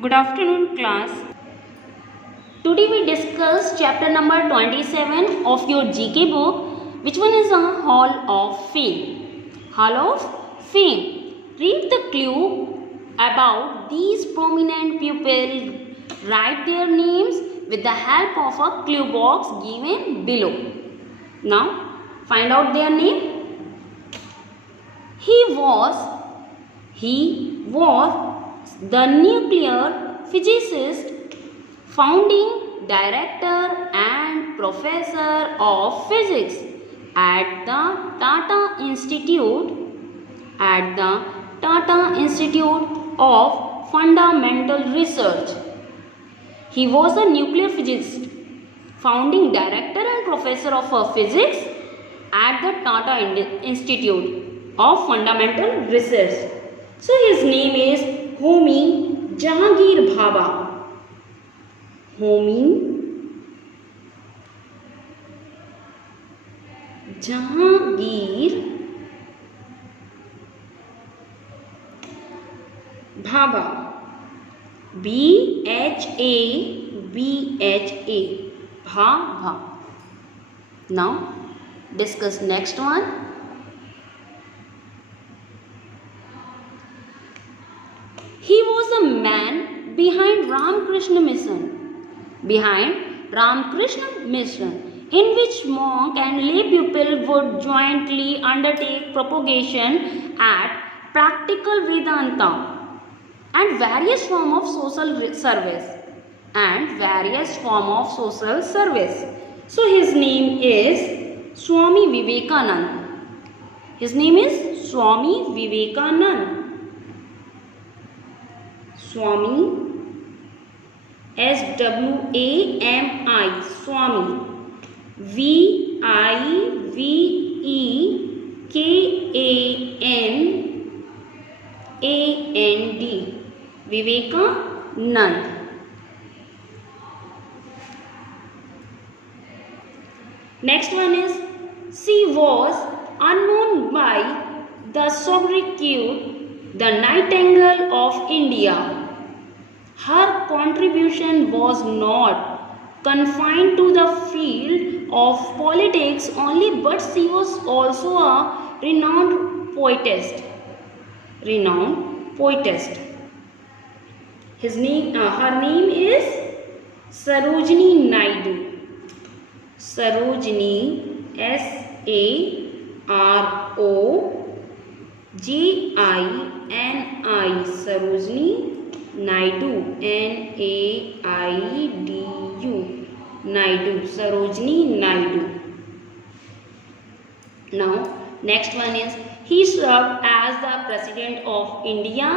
Good afternoon, class. Today we discuss chapter number 27 of your GK book. Which one is a Hall of Fame? Hall of Fame. Read the clue about these prominent people. Write their names with the help of a clue box given below. Now, find out their name. He was the nuclear physicist, founding director and professor of physics at the Tata Institute of Fundamental Research. He was a nuclear physicist, founding director and professor of physics at the Tata Institute of Fundamental Research. So his name is Homi Jahangir Bhabha. Homi Jahangir Bhabha. Bhabha. Bhabha. Now discuss next one. He was a man behind Ramakrishna Mission, in which monk and lay people would jointly undertake propagation at practical Vedanta and various form of social service. So his name is Swami Vivekanand. His name is Swami Vivekanand. Swami, SWAMI, Swami, VIVEKANAND, Vivekanand. Next one is, she was unknown by the sobriquet the Nightingale of India. Her contribution was not confined to the field of politics only, but she was also a renowned poetess. Her name is Sarojini Naidu. Sarojini, SAROJINI, Sarojini Naidu, NAIDU, Naidu, Sarojini Naidu. Now, next one is, he served as the President of India,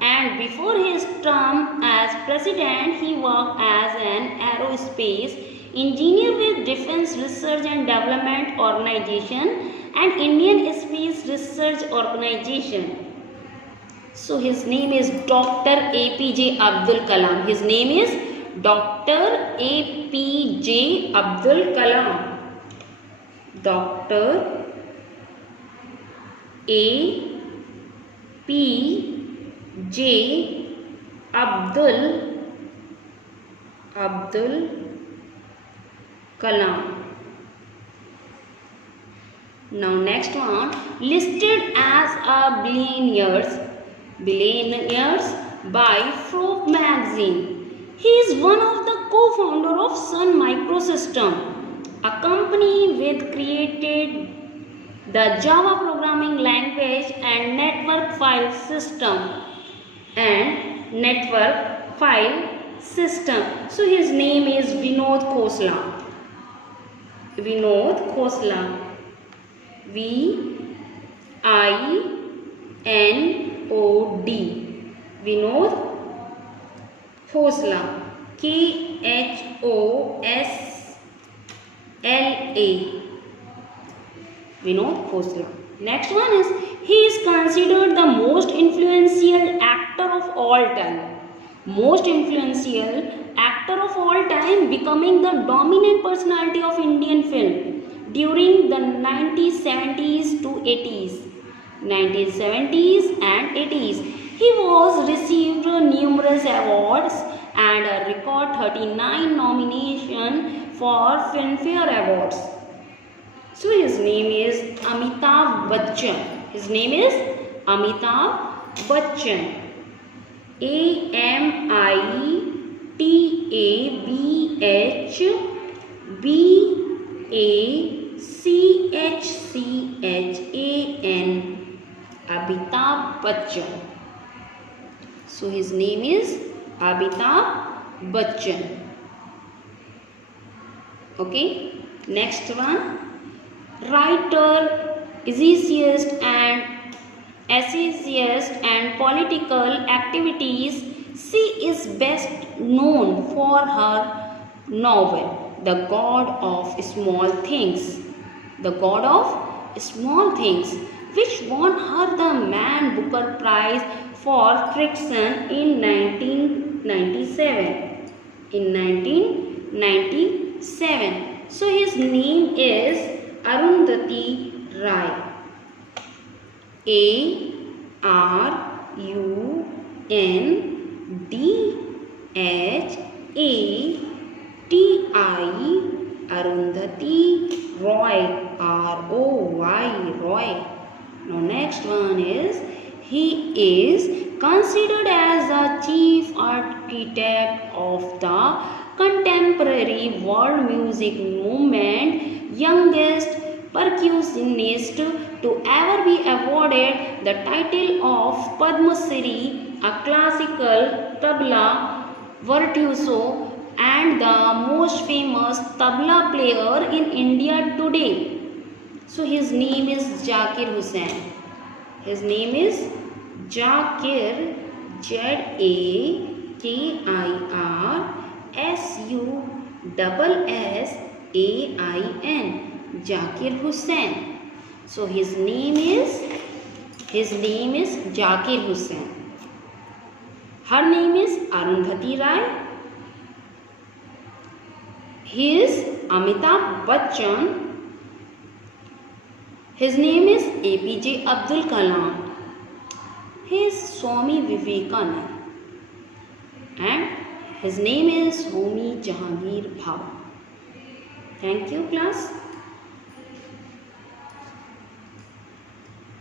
and before his term as President, he worked as an aerospace engineer with Defence Research and Development Organization and Indian Space Research Organization. So his name is Dr. APJ Abdul Kalam. His name is Dr. APJ Abdul Kalam. Dr. APJ Abdul Kalam. Now next one, listed as a billionaires by Forbes magazine. He is one of the co-founder of Sun Microsystems, a company which created the Java programming language and network file system. So his name is Vinod Khosla. Vinod Khosla. VINOD. Vinod Khosla. KHOSLA. Vinod Khosla. Next one is, he is considered the most influential actor of all time. Becoming the dominant personality of Indian film during the 1970s and 80s. He was received numerous awards and a record 39 nominations for Filmfare Awards. So his name is Amitabh Bachchan. His name is Amitabh Bachchan. AMITABHBACHCHAN. Amitabh Bachchan. So his name is Amitabh Bachchan. Okay, next one. Writer, essayist and political activities. She is best known for her novel The God of Small Things. The God of Small Things, which won her the Man Booker Prize for Fiction in 1997. In 1997. So his name is Arundhati Roy. ARUNDHATI Arundhati Roy. ROY Roy. Now next one is, he is considered as the chief architect of the contemporary world music movement, youngest percussionist to ever be awarded the title of Padma Shri, a classical tabla virtuoso and the most famous tabla player in India today. So his name is Zakir Hussain. His name is Zakir, ZAKIRSUSSAIN. Zakir Hussain. So his name is Zakir Hussain. Her name is Arundhati Roy. He is Amitabh Bachchan. His name is APJ Abdul Kalam. He is Swami Vivekananda. And his name is Homi Jahangir Bhabha. Thank you, class.